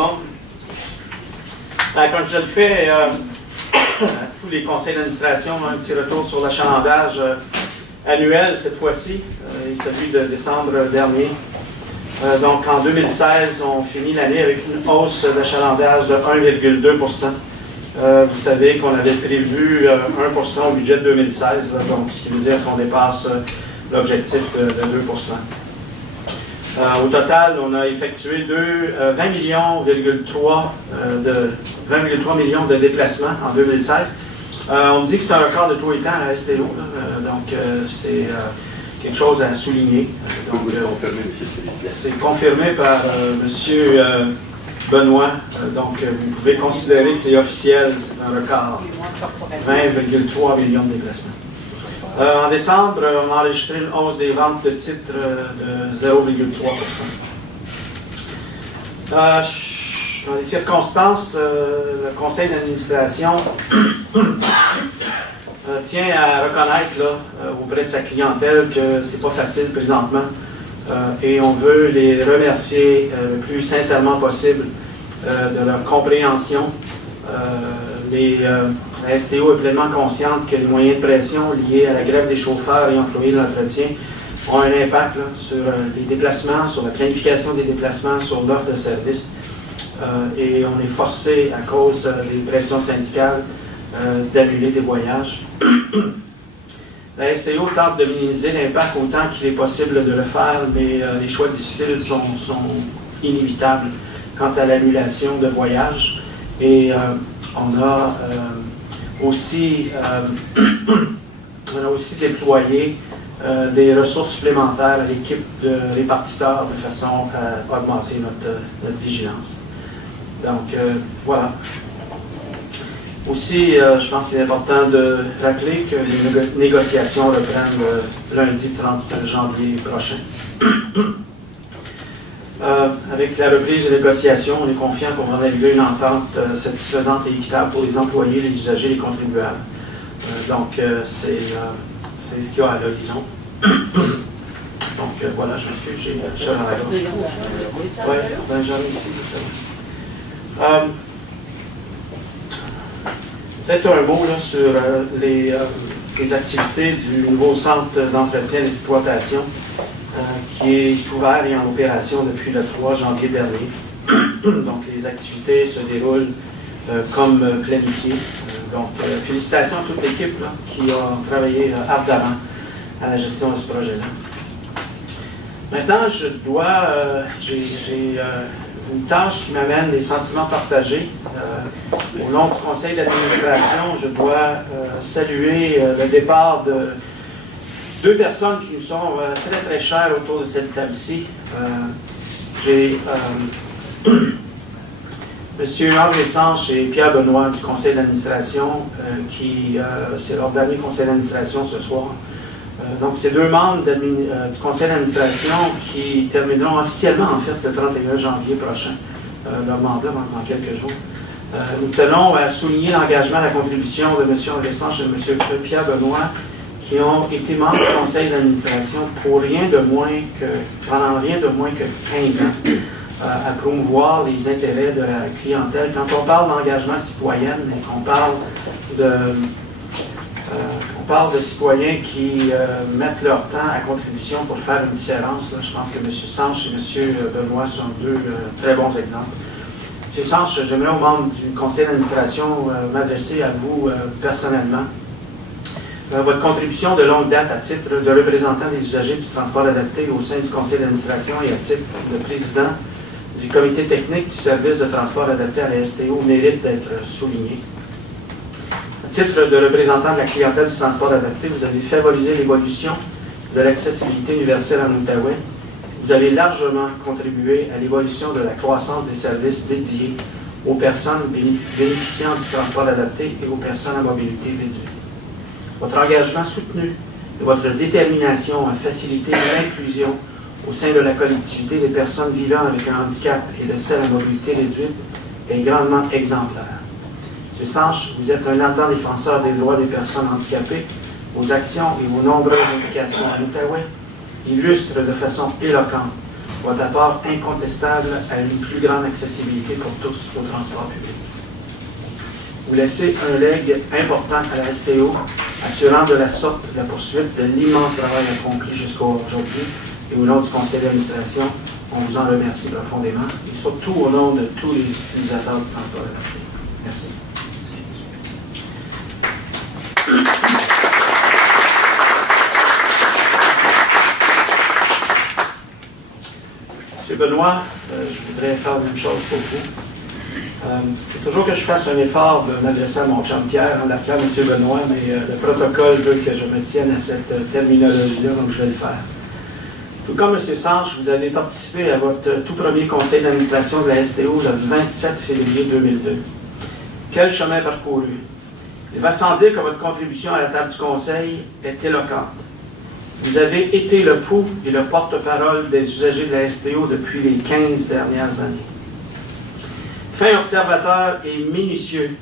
monde. Comme je le fais, tous les conseils d'administration ont un petit retour sur l'achalandage annuel cette fois-ci, et celui de décembre dernier. Donc en 2016, on finit l'année avec une hausse d'achalandage de 1,2 %. Vous savez qu'on avait prévu 1 % au budget de 2016, donc ce qui veut dire qu'on dépasse l'objectif de 2 %. Au total, on a effectué 20,3 millions de déplacements en 2016. On me dit que c'est un record de tous les temps à la STO, donc c'est quelque chose à souligner. C'est confirmé par M. Benoît, donc vous pouvez considérer que c'est officiel, c'est un record. 20,3 millions de déplacements. En décembre, on a enregistré une hausse des ventes de titres de 0,3 %. Dans les circonstances, le conseil d'administration tient à reconnaître là, auprès de sa clientèle que c'est pas facile présentement et on veut les remercier le plus sincèrement possible de leur compréhension. La STO est pleinement consciente que les moyens de pression liés à la grève des chauffeurs et employés de l'entretien ont un impact là, sur les déplacements, sur la planification des déplacements, sur l'offre de services. Et on est forcé, à cause des pressions syndicales, d'annuler des voyages. La STO tente de minimiser l'impact autant qu'il est possible de le faire, mais les choix difficiles sont inévitables quant à l'annulation de voyages. Et on a aussi déployé des ressources supplémentaires à l'équipe de répartiteurs de façon à augmenter notre vigilance. Donc, voilà. Aussi, je pense qu'il est important de rappeler que les négociations reprennent lundi 30 janvier prochain. Avec la reprise des négociations, on est confiant qu'on va arriver à une entente satisfaisante et équitable pour les employés, les usagers et les contribuables. Donc, c'est ce qu'il y a à l'horizon. Donc, voilà, je m'excuse, j'ai Charles Aragon. Oui, j'en ai ici. Peut-être un mot là, sur les activités du nouveau centre d'entretien et d'exploitation qui est ouvert et en opération depuis le 3 janvier dernier. Donc, les activités se déroulent comme planifié. Donc, félicitations à toute l'équipe qui a travaillé ardemment à la gestion de ce projet-là. Maintenant, j'ai une tâche qui m'amène des sentiments partagés. Au nom du conseil d'administration, je dois saluer le départ de deux personnes qui nous sont très très chères autour de cette table-ci. J'ai M. André Sanche et Pierre Benoît du conseil d'administration, c'est leur dernier conseil d'administration ce soir. Donc, ces deux membres du conseil d'administration qui termineront officiellement, en fait, le 31 janvier prochain, leur mandat dans quelques jours. Nous tenons à souligner l'engagement et la contribution de M. André Sanche et de M. Pierre Benoît, qui ont été membres du conseil d'administration pendant rien de moins que 15 ans, à promouvoir les intérêts de la clientèle. Quand on parle d'engagement citoyen et qu'on parle de citoyens qui mettent leur temps à contribution pour faire une différence, là, je pense que M. Sanche et M. Benoît sont deux très bons exemples. M. Sanche, j'aimerais aux membres du conseil d'administration m'adresser à vous personnellement. Votre contribution de longue date à titre de représentant des usagers du transport adapté au sein du conseil d'administration et à titre de président du comité technique du service de transport adapté à la STO mérite d'être souligné. À titre de représentant de la clientèle du transport adapté, vous avez favorisé l'évolution de l'accessibilité universelle en Outaouais. Vous avez largement contribué à l'évolution de la croissance des services dédiés aux personnes bénéficiant du transport adapté et aux personnes à mobilité réduite. Votre engagement soutenu et votre détermination à faciliter l'inclusion au sein de la collectivité des personnes vivant avec un handicap et de celles à mobilité réduite est grandement exemplaire. M. Sanche, vous êtes un ardent défenseur des droits des personnes handicapées. Vos actions et vos nombreuses implications en Outaouais illustrent de façon éloquente votre apport incontestable à une plus grande accessibilité pour tous au transport public. Vous laissez un legs important à la STO, assurant de la sorte la poursuite de l'immense travail accompli jusqu'à aujourd'hui. Et au nom du conseil d'administration, on vous en remercie profondément, et surtout au nom de tous les utilisateurs du transport adapté. Merci. M. Benoît, je voudrais faire la même chose pour vous. Il faut toujours que je fasse un effort de m'adresser à mon chum Pierre, en l'appelant M. Benoît, mais le protocole veut que je me tienne à cette terminologie-là, donc je vais le faire. Tout comme M. Sanche, vous avez participé à votre tout premier conseil d'administration de la STO le 27 février 2002. Quel chemin parcouru! Il va sans dire que votre contribution à la table du conseil est éloquente. Vous avez été le pouls et le porte-parole des usagers de la STO depuis les 15 dernières années. Fin observateur et minutieux,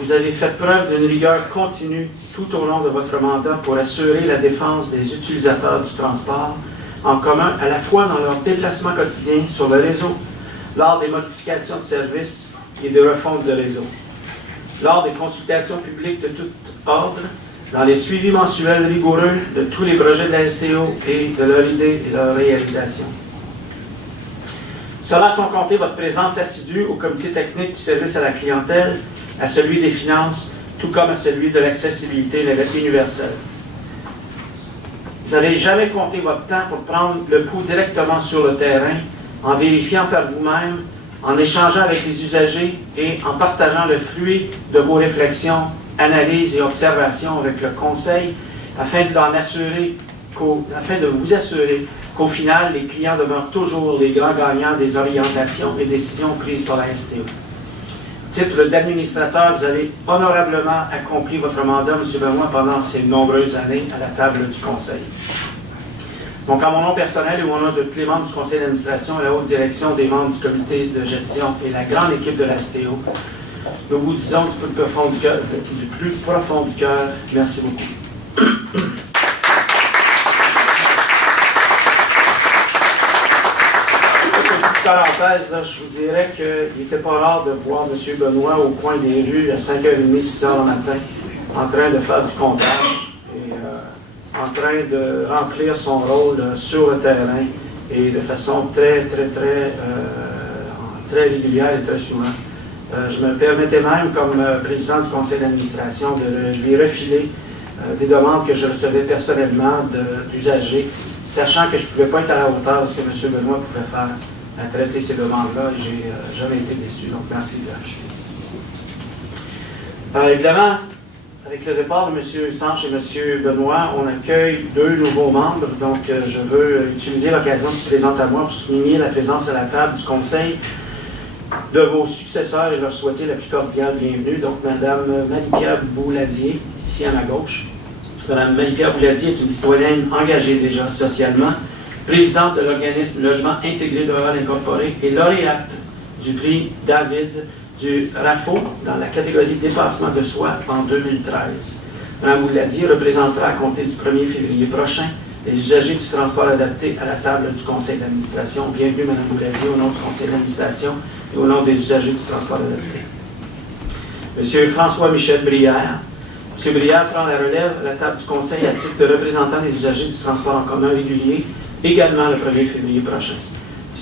vous avez fait preuve d'une rigueur continue tout au long de votre mandat pour assurer la défense des utilisateurs du transport en commun, à la fois dans leurs déplacements quotidiens sur le réseau, lors des modifications de services et de refonte de réseau, lors des consultations publiques de tout ordre, dans les suivis mensuels rigoureux de tous les projets de la STO et de leur idée et leur réalisation. Cela sans compter votre présence assidue au comité technique du service à la clientèle, à celui des finances, tout comme à celui de l'accessibilité universelle. Vous n'avez jamais compté votre temps pour prendre le pouls directement sur le terrain, en vérifiant par vous-même, en échangeant avec les usagers et en partageant le fruit de vos réflexions, analyses et observations avec le Conseil, afin de vous assurer qu'au final, les clients demeurent toujours les grands gagnants des orientations et décisions prises par la STO. Titre d'administrateur, vous avez honorablement accompli votre mandat, M. Benoît, pendant ces nombreuses années à la table du Conseil. Donc, en mon nom personnel et au nom de tous les membres du Conseil d'administration, la haute direction des membres du comité de gestion et la grande équipe de la STO, nous vous disons du plus profond du cœur, merci beaucoup. Parenthèse, là, je vous dirais qu'il n'était pas rare de voir M. Benoît au coin des rues à 5h30, 6h le matin, en train de faire du comptage et en train de remplir son rôle sur le terrain et de façon très régulière et très souvent. Je me permettais même, comme président du conseil d'administration, de lui refiler des demandes que je recevais personnellement d'usagers, sachant que je ne pouvais pas être à la hauteur de ce que M. Benoît pouvait faire à traiter ces demandes-là, et j'ai jamais été déçu. Donc, merci de l'acheter. Évidemment, avec le départ de M. Sanche et M. Benoît, on accueille 2 nouveaux membres. Donc, je veux utiliser l'occasion qui se présente à moi pour souligner la présence à la table du Conseil de vos successeurs et leur souhaiter la plus cordiale bienvenue. Donc, Mme Marie-Pierre Bouladier, ici à ma gauche. Mme Marie-Pierre Bouladier est une citoyenne engagée déjà socialement, présidente de l'organisme Logement Intégré de Laval Incorporé et lauréate du prix David du RAFO dans la catégorie dépassement de soi en 2013. Mme Bouladier représentera à compter du 1er février prochain les usagers du transport adapté à la table du conseil d'administration. Bienvenue, Mme Bouladier, au nom du conseil d'administration et au nom des usagers du transport adapté. M. François-Michel Brière. M. Brière prend la relève à la table du conseil à titre de représentant des usagers du transport en commun régulier, également le 1er février prochain.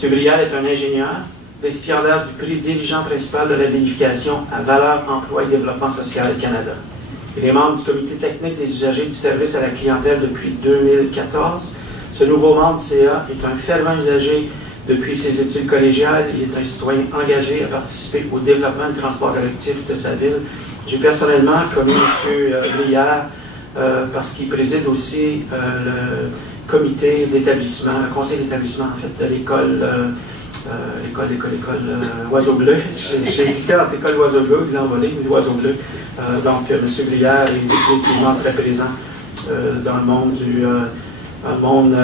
M. Brière est un ingénieur, récipiendaire du prix dirigeant principal de la vérification à valeur emploi et développement social au Canada. Il est membre du comité technique des usagers du service à la clientèle depuis 2014. Ce nouveau membre du CA est un fervent usager depuis ses études collégiales. Il est un citoyen engagé à participer au développement du transport collectif de sa ville. J'ai personnellement connu M. Brière parce qu'il préside aussi le comité d'établissement, le conseil d'établissement en fait de l'école Oiseau Bleu. J'hésitais entre l'école Oiseau Bleu, il l'a envolé, mais l'Oiseau Bleu. Donc, M. Brière est définitivement très présent dans le monde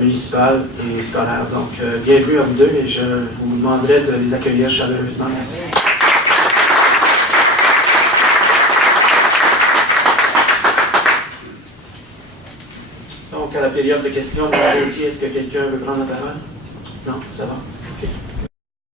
municipal et scolaire. Donc, bienvenue à vous deux et je vous demanderai de les accueillir chaleureusement. Merci. Donc, la période de questions. Mme Gauthier, est-ce que quelqu'un veut prendre la parole? Non, ça va.